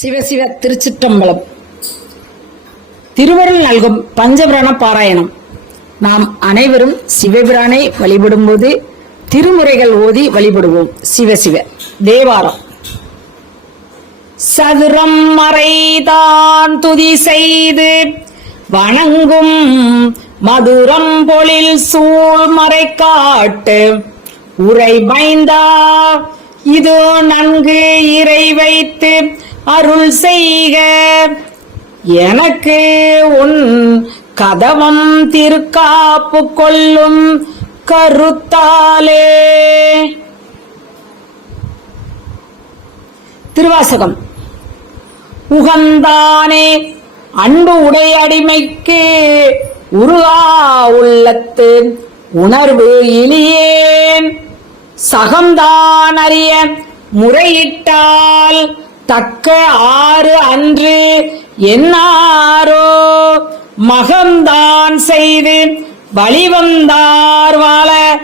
சிவசிவ திருச்சிற்றம்பலம். திருவருள் நல்கும் பஞ்சபிராண பாராயணம். நாம் அனைவரும் சிவபிரானை வழிபடும்போது திருமுறைகள் ஓதி வழிபடுவோம். சிவசிவ தேவாரம். சதுரம் மறைதான் துதி செய்து வணங்கும் மதுரம் பொழில் சூழ் மறைக்காட்டு உரை பைந்தா இது நன்கு இறை வைத்து அருள் செய்க. எனக்கு உன் கதவம் திருக்காப்பு கொள்ளும் கருத்தாலே. திருவாசகம். உகந்தானே அன்பு உடை அடிமைக்கு உருவா உள்ளத்து உணர்வு இலியேன் சகம்தான் அறிய முறையிட்டால் தக்க ஆறு அன்று என்னாரோ? மகம்தான் செய்து வழிவந்தார் வாழ.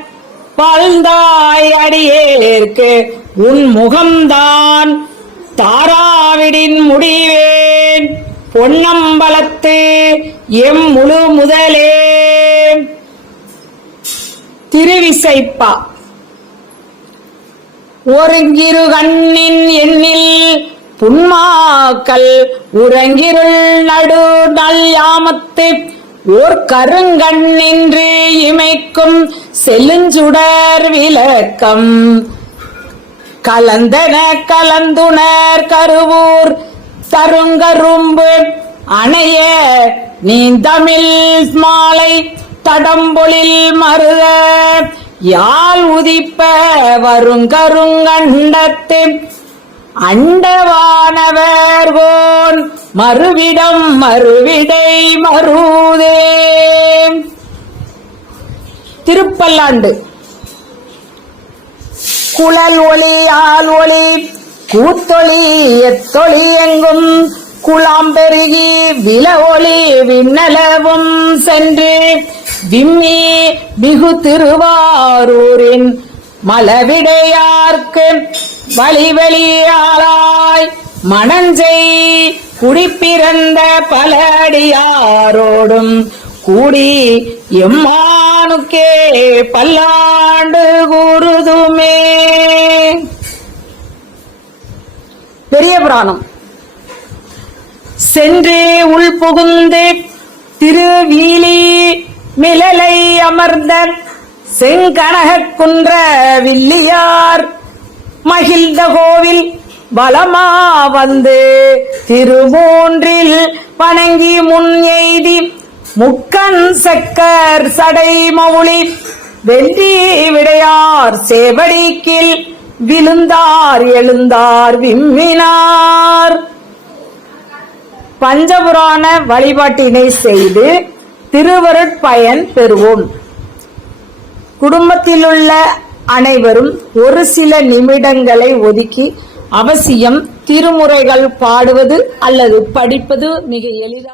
பல்தாய் அடியேற்கு உன் முகம்தான் தாராவிடின் முடிவேன். பொன்னம்பலத்து எம் முழு முதலே. திருவிசைப்பா. ஒருங்கிரு கண்ணின் எண்ணில் புன்மாக்கல் உறங்கிருள் நடு நல்யாமத்து ஓர் கருங்கண்ணின்றி இமைக்கும் செலுஞ்சுடர் விளக்கம். கலந்தன கலந்துணர் கருவூர் தருங்கரும்பு அணைய நீந்தமிழ் மாலை தடம்பொழில் மருக யாழ் உதிப்ப வருங்கருங்கண்டத்தின் அண்டவானவர் போன் மறுவிடம் மறுவிடை மருதே திருப்பல்லாண்டு. குழல் ஒளி ஆள் ஒளி கூத்தொளி எத்தொளி எங்கும் குளாம் பெருகி வில ஒளி விண்ணலவும் சென்று விம்மி மிகு திருவாரூரின் மலவிடையார்க்கு வழிவெளியாளாய் மணஞ்செய் குடிப்பிறந்த பல அடியாரோடும் கூடி எம்மானுக்கே பல்லாண்டு கூறுதுமே. பெரிய புராணம். சென்று உள் புகுந்து திருவீலி மிளலை அமர்ந்த செங்கனக குன்ற வில்லியார் மகிழ்ந்த கோவில் பலமா வந்து திருமூன்றில் வணங்கி முன் எய்தி முக்கன் செக்கர் சடை மவுளி வென்றி விடையார் சேவடிக்கில் விழுந்தார் எழுந்தார் விம்மினார். பஞ்சபுராண வழிபாட்டினை செய்து திருவருட்பயன் பெறுவோம். குடும்பத்திலுள்ள அனைவரும் ஒரு சில நிமிடங்களை ஒதுக்கி அவசியம் திருமுறைகள் பாடுவது அல்லது படிப்பது மிக எளிதாக